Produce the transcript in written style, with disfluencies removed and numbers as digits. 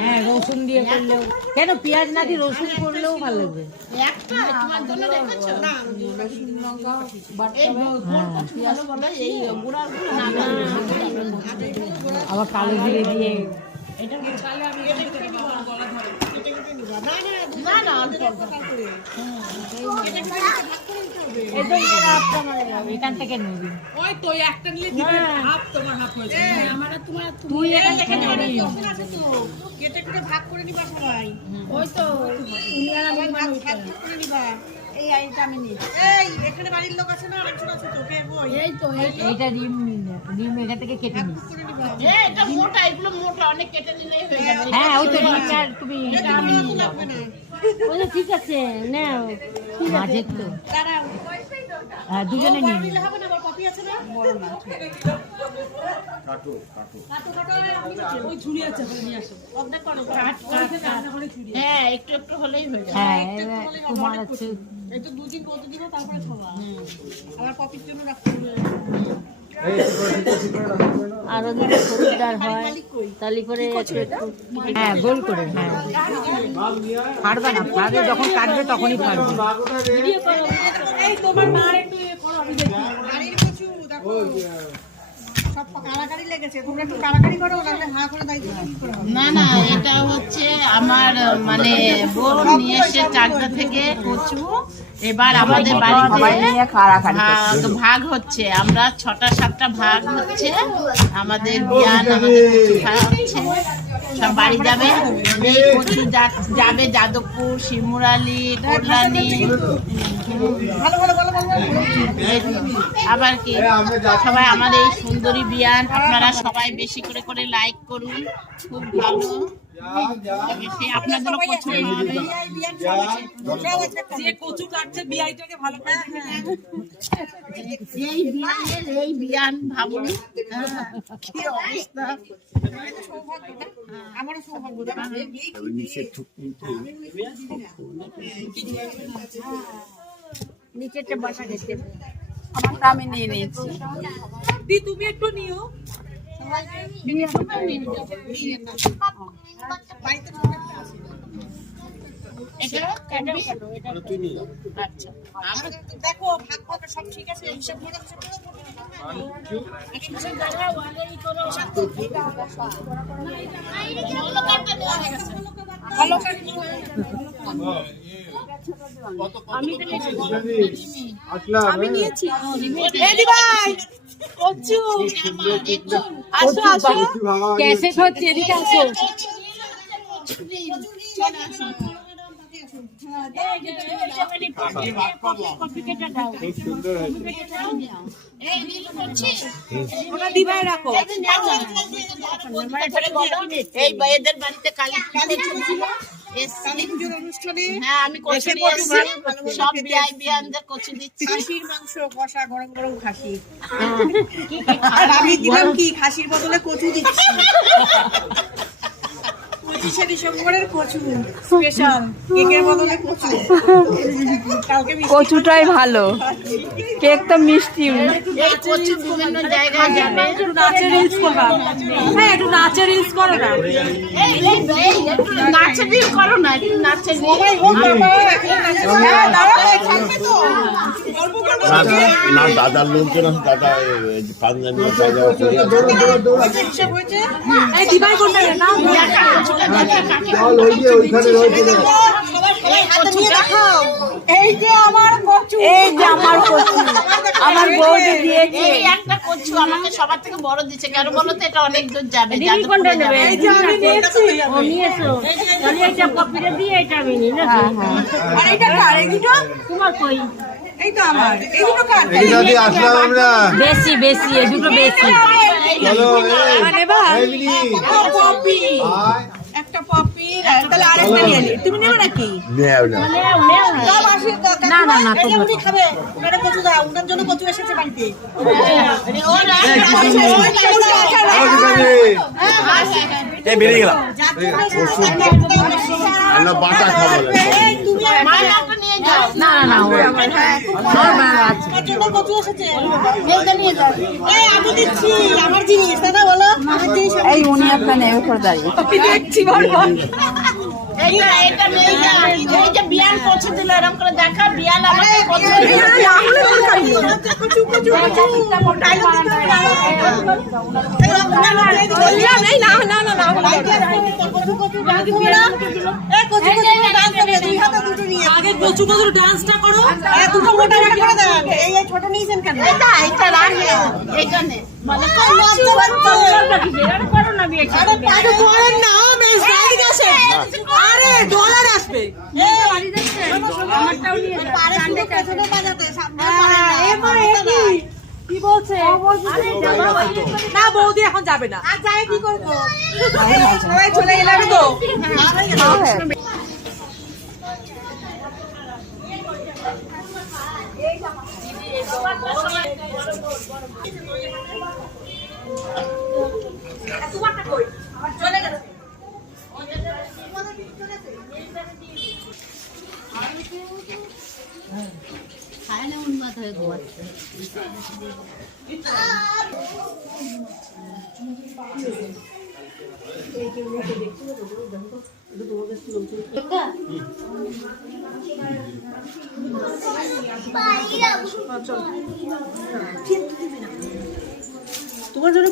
হ্যাঁ রসুন দিয়ে করলেও, কেন পেঁয়াজ না দিয়ে রসুন করলেও ভালো লাগবে। আবার কালো জিরে দিয়ে এখান থেকে নিবি, ওই তো একটা নিলে দিবে হাফ, তোমার হাফ হয়েছে, আমারটা তোমার, তুই এখান থেকে নিবি। কেটে কেটে ভাগ করে নিবা সবাই। ওই তো ভাগ করে নিবা। এই আইটা আমি নিই। এই এখানে বাড়ির লোক আছে না, অনেক ছোট ছোট কে বই। এই তো এইটা ডিম এখান থেকে কেটে নিস। করে নিবা। এটা মোটা, এগুলো মোটা, অনেক কেটে নিলেই হয়ে যাবে। হ্যাঁ ওই তো ডিমটা তুমি এটা লাগবে না। ওই তো ঠিক আছে, নাও। মাঝের তো দাঁড়াও। হ্যাঁ দুজনে নিবি। নিলে হবে না, আবার কপি আছে না? বড় না। কাটো ওই ঝুড়ি আছে, ওখানে নিয়ে আসো। অর্ধেক করো। কাট রান্না করে ঝুড়ি। হ্যাঁ, একটু একটু হলেই হয়ে যাবে। হ্যাঁ তোমার হচ্ছে এই তো দুদিন কত দিব, তারপরে খাওয়া। আবার কপির জন্য রাখতে হবে। আরো যদি খরিদ্দার হয় তাহলে করে একটু একটু। হ্যাঁ গোল করে, হ্যাঁ ফাড়বে না, ফাড়বে যখন কাটবে তখনই ফাড়বে। এই তোমার মা একটু ইয়ে করো, আমি দেখি। বাড়ির কচু দেখো। সব কারাকারি লেগেছে, তোমরা একটু কারাকারি করো, নাহলে হা করে দাইতে কি করে হবে? না না, এটা হচ্ছে আমার মানে বোন নিয়ে এসে চাকদা থেকে কচু। এবার আমাদের বাড়িতে ভাগ হচ্ছে, আমরা 6টা-7টা ভাগ হচ্ছে আমাদের বিয়ান, আমাদের কচু খাওয়া হচ্ছে, সব বাড়ি যাবে। এই কচু যাবে যাদবপুর, শিমুরালি, কল্যাণী, আবার কি সবাই আমার এই সুন্দরী বিয়ান। আপনারা সবাই বেশি করে করে লাইক করুন, খুব ভালো। আপনাদেরও পছন্দ হবে। যে কচু কাটছে বিআইটাকে ভালো করে এই বিয়ানের এই বিয়ান ভাবুন কি অবস্থা। আমারও সৌভাগ্য। নিচেরটা বসা গেছে, আমারটা আমি নিয়ে নিয়েছি। দি তুমি একটু নিও। দেখো ভাগ ভাগ সব ঠিক আছে, হিসাব করে আমি নিয়েছি। আসো আসো, ক্যাসেট হচ্ছে, এদিকে আসো। ওটা দিবাই রাখো। এই এদের বাড়িতে কালী পুজোর অনুষ্ঠানে হ্যাঁ আমি কচু নিয়ে এসেছি, সব বিয়াই বিয়ানদের কচু দিচ্ছি। খাসির মাংস কষা, গরম গরম খাসি। আর আমি দিলাম কি, খাসির বদলে কচু দিচ্ছি। 25শে ডিসেম্বরের কচু স্পেশাল, কেকের বদলে কচু। কচুটাই ভালো, কেক তো মিষ্টি। এই কচু বিভিন্ন জায়গায় যাবে। একটু নাচের রিলস করবা। হ্যাঁ একটু নাচের রিলস করো না। একটু নাচের রিল করো না, একটু নাচের রিল। না দাদার লোকজন আছে, দাদা পাঞ্জাবি এই যে আমার কচু, এই যে আমার কচু, আমার বউকে দিয়েছে। এই একটা কচু আমাকে সবার থেকে বড় দিচ্ছে, কেন বলো তো? এটা অনেক দূর যাবে। এই যে আমি নিয়েছি। ও নিয়েছো, তাহলে এটা কপিটা দিয়ে এটা আমি নিই না। আর এইটা কার? এই দুটো তোমার কই? এই তো আমার। এই দুটো কার? বেশি বেশি, এ দুটো বেশি। পপি, একটা পপি। তাহলে আরেকটা নিয়ে নি। তুমি নেবে নাকি? সব আসে, না না না, এই যে উনি খাবে, ওনারা কচু দাও, ওনার জন্য কচু এসেছে বাড়িতে। বেরিয়ে গেলাম বাটা খাবো। এই তুমি মা একটা নিয়ে না না না ওর আমার আছে। কত কচু এসেছে এইটা নিয়ে যাও। এই আমি দিচ্ছি আমার জিনিস দাদা বলো আমার জিনিস এই উনি আপনার নেই উপর দাঁড়িয়ে আমি দেখছি বলবো এটা মেয়েটা এই যে বিয়ান পৌঁছে দিল এরকম করে দেখা বিয়ান আমাকে পৌঁছে দিল কচু কচু কচু ডায়লগ দিতে হবে এই না না না না কচু কচু ডান্স করো এই কচু কচু ডান্স করবে দুই হাতে দুটো নিয়ে আগে কচু কচু ডান্সটা করো এই দুটো মোটা মোটা করে দাও এই এই ছোট নিয়েছেন কেন এটা রাখে এইখানে মানে কোন লজ্জা করো না বিয়ে আরে পাগল করেন না বেশ গাড়ি গেছে আরে ডলার আসবে এই বাড়ি যাচ্ছে আমারটাও নিয়ে যা পারে শুধু পেছনে বাজাতে সামনে পারে না এ মা কি বলছে আরে যাবা না বৌদি এখন যাবে না আর যায় কি করব সবাই চলে গেলাম তো তোমারটা কই চলে গেছে তোমার জন্য